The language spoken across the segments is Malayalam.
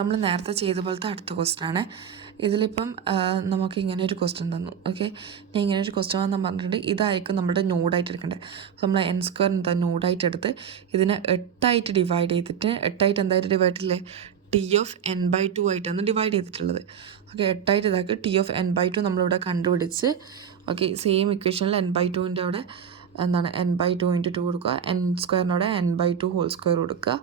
നമ്മൾ നേരത്തെ ചെയ്ത പോലത്തെ അടുത്ത ക്വസ്റ്റ്യനാണ്. ഇതിലിപ്പം നമുക്ക് ഇങ്ങനെ ഒരു ക്വസ്റ്റ്യൻ തന്നു. ഓക്കെ, ഞാൻ ഇങ്ങനെ ഒരു ക്വസ്റ്റ്യൻ വന്നാൽ പറഞ്ഞിട്ടുണ്ട് ഇതായിരിക്കും നമ്മുടെ നോഡായിട്ട് എടുക്കേണ്ടത്. അപ്പോൾ നമ്മൾ എൻ സ്ക്വയർ എന്താ നോഡായിട്ട് എടുത്ത് ഇതിനെ 8 ഡിവൈഡ് ചെയ്തിട്ട് 8 എന്തായിട്ട് ഡിവൈഡ് ചെയ്തില്ലേ, T(n/2) ആയിട്ടാണ് ഡിവൈഡ് ചെയ്തിട്ടുള്ളത്. ഓക്കെ, 8 ഇതാക്കി T(n/2) നമ്മളിവിടെ കണ്ടുപിടിച്ച്. ഓക്കെ, സെയിം ഇക്വേഷനിൽ n/2ൻ്റെ അവിടെ എന്താണ് n/2 × 2 കൊടുക്കുക, എൻ സ്ക്വയറിനോടെ n/2 ഹോൾ സ്ക്വയർ കൊടുക്കുക.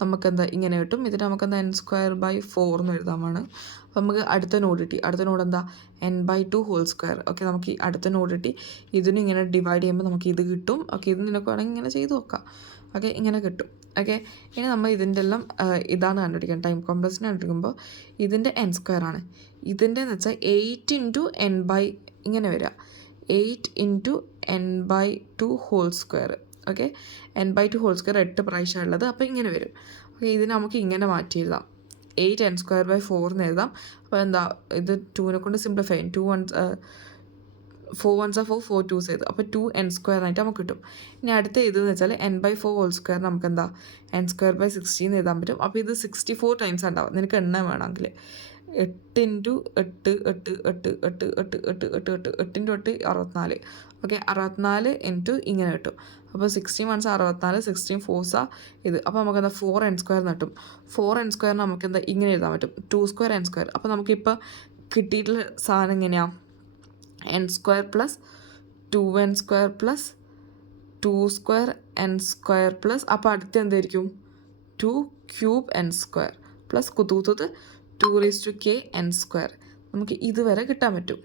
നമുക്കെന്താ ഇങ്ങനെ കിട്ടും. ഇതിന് നമുക്കെന്താ n²/4 എന്ന് എഴുതാമാണ്. അപ്പോൾ നമുക്ക് അടുത്ത നോഡ് കിട്ടി. അടുത്ത നോഡ് എന്താ n/2 ഹോൾ സ്ക്വയർ. ഓക്കെ, നമുക്ക് ഈ അടുത്ത നോഡ് കിട്ടി. ഇതിന് ഇങ്ങനെ ഡിവൈഡ് ചെയ്യുമ്പോൾ നമുക്ക് ഇത് കിട്ടും. ഓക്കെ, ഇത് നിനക്ക് വേണമെങ്കിൽ ഇങ്ങനെ ചെയ്ത് നോക്കാം. ഓക്കെ, ഇങ്ങനെ കിട്ടും. ഓക്കെ, ഇനി നമ്മൾ ഇതിൻ്റെ എല്ലാം ഇതാണ് കണ്ടുപിടിക്കുന്നത്. ടൈം കോംപ്ലക്സിനെ കണ്ടുപിടിക്കുമ്പോൾ ഇതിൻ്റെ n² ആണ്. ഇതിൻ്റെ എന്ന് വെച്ചാൽ 8 × n/ ഇങ്ങനെ വരിക, 8 × n/2 whole square. Okay, n/2 whole square 8 പ്രാവശ്യം ഉള്ളത്. അപ്പോൾ ഇങ്ങനെ വരും. ഓക്കെ, ഇതിന് നമുക്ക് ഇങ്ങനെ മാറ്റി എഴുതാം, 8n²/4 എന്ന് എഴുതാം. അപ്പോൾ എന്താ ഇത് 2നെ കൊണ്ട് സിംപ്ലിഫൈ ചെയ്യും. 4 1s are 4, 4 2s ചെയ്തു. അപ്പോൾ 2n² ആയിട്ട് നമുക്ക് കിട്ടും. ഇനി അടുത്ത ഇതെന്ന് വെച്ചാൽ n/4 ഹോൾ സ്ക്വയർ നമുക്ക് എന്താ n²/16 എന്ന് എഴുതാൻ പറ്റും. അപ്പോൾ ഇത് 64 ടൈംസ് ഉണ്ടാവും. നിനക്ക് എണ്ണം വേണമെങ്കിൽ 8 × 8 8 8 8 8 8 8 8 8 × 8 64. ഓക്കെ, 64 × ഇങ്ങനെ കിട്ടും. അപ്പോൾ 16 1s 64, 16 4s ഇത്. അപ്പോൾ നമുക്കെന്താ 4n² കിട്ടും. 4n² നമുക്കെന്താ ഇങ്ങനെ എഴുതാൻ പറ്റും, 2² n². അപ്പോൾ നമുക്കിപ്പോൾ കിട്ടിയിട്ടുള്ള സാധനം എങ്ങനെയാണ് n² + 2n² + 2² n² + അപ്പോൾ അടുത്ത് എന്തായിരിക്കും 2³ n² + കുത്തൂത്തത് 2k n². നമുക്ക് ഇതുവരെ കിട്ടാൻ പറ്റും.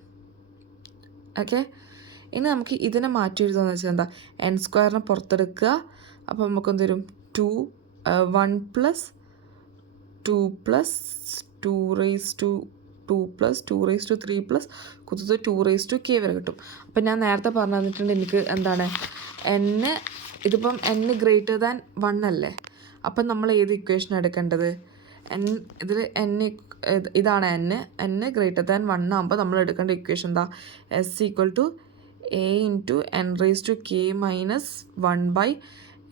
ഓക്കെ, ഇനി നമുക്ക് ഇതിനെ മാറ്റി എഴുതുകയെന്ന് വെച്ചാൽ എന്താ n² പുറത്തെടുക്കുക. അപ്പോൾ നമുക്ക് എന്ത് വരും 1 + 2 + 2^2 + 2^3 + കുത്തത്ത് 2k വരെ കിട്ടും. അപ്പം ഞാൻ നേരത്തെ പറഞ്ഞു തന്നിട്ടുണ്ട് എനിക്ക് എന്താണ് ഇതിപ്പം n > 1 അല്ലേ. അപ്പം നമ്മൾ ഏത് ഇക്വേഷൻ എടുക്കേണ്ടത്? ഇതിൽ ഇതാണ് n > 1 ആകുമ്പോൾ നമ്മൾ എടുക്കേണ്ട ഇക്വേഷൻ എന്താ S = A × n⁻k -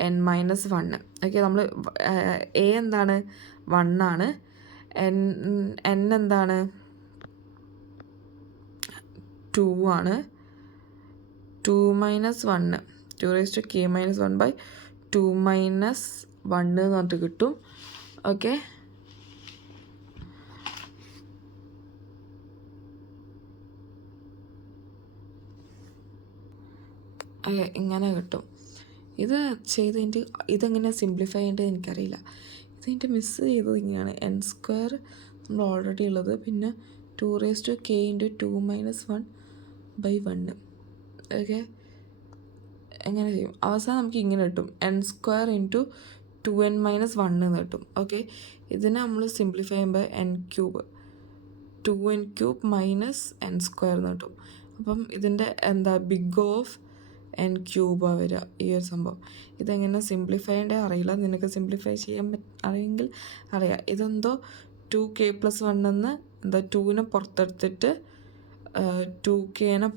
1/n - 1. Okay, നമ്മൾ A എന്താണ് 1 ആണ്, n എന്താണ് 2 ആണ്, 2 - 1 2k - 1/2 - 1 എന്ന് പറഞ്ഞിട്ട് കിട്ടും. ഓക്കെ, ഇങ്ങനെ കിട്ടും. ഇത് ചെയ്തതിൻ്റെ ഇതെങ്ങനെ സിംപ്ലിഫൈ ചെയ്യേണ്ടത് എനിക്കറിയില്ല. ഇതിൻ്റെ മിസ് ചെയ്തത് ഇങ്ങനെയാണ്. n² നമ്മൾ ഓൾറെഡി ഉള്ളത്, പിന്നെ 2k × 2 - 1/1. ഓക്കെ, എങ്ങനെ ചെയ്യും? അവസാനം നമുക്ക് ഇങ്ങനെ കിട്ടും, n² × 2n - 1 എന്ന് കിട്ടും. ഓക്കെ, ഇതിനെ നമ്മൾ സിംപ്ലിഫൈ ചെയ്യുമ്പോൾ n³ 2n³ - n² എന്ന് കിട്ടും. അപ്പം ഇതിൻ്റെ എന്താ ബിഗ് ഓഫ് n³ വരിക ഈ ഒരു സംഭവം. ഇതെങ്ങനെ സിംപ്ലിഫൈ ചെയ്യേണ്ടത് അറിയില്ല. നിനക്ക് സിംപ്ലിഫൈ ചെയ്യാൻ അറിയെങ്കിൽ അറിയാം. ഇതെന്തോ 2k + 1 എന്ന് എന്താ 2നെ പുറത്തെടുത്തിട്ട് 2kനെ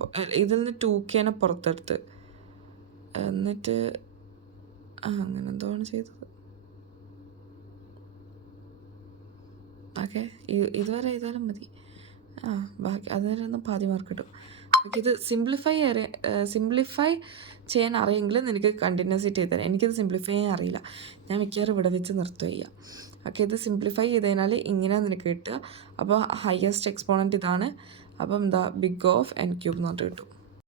ഇതിൽ നിന്ന് 2kനെ പുറത്തെടുത്ത് എന്നിട്ട് അങ്ങനെ എന്തോ ആണ് ചെയ്തത്. ഓക്കെ, ഇതുവരെ ചെയ്താലും മതി. ബാക്കി അതുവരെ ഒന്ന് പാതി മാർക്ക് കിട്ടും. ഓക്കെ, ഇത് സിംപ്ലിഫൈ ചെയ്യാൻ അറിയെങ്കിൽ നിനക്ക് കണ്ടിന്യൂസ് ചെയ്ത് തരാം. എനിക്കിത് സിംപ്ലിഫൈ ചെയ്യാൻ അറിയില്ല. ഞാൻ മിക്കവാറും ഇവിടെ വെച്ച് നിർത്തുക ചെയ്യുക. ഓക്കെ, ഇത് സിംപ്ലിഫൈ ചെയ്ത് കഴിഞ്ഞാൽ ഇങ്ങനെ നിനക്ക് കിട്ടുക. അപ്പോൾ ഹയസ്റ്റ് എക്സ്പോണൻറ്റ് ഇതാണ്. അപ്പം എന്താ ബിഗ് ഓഫ് n³ എന്ന് പറഞ്ഞിട്ട് കിട്ടും.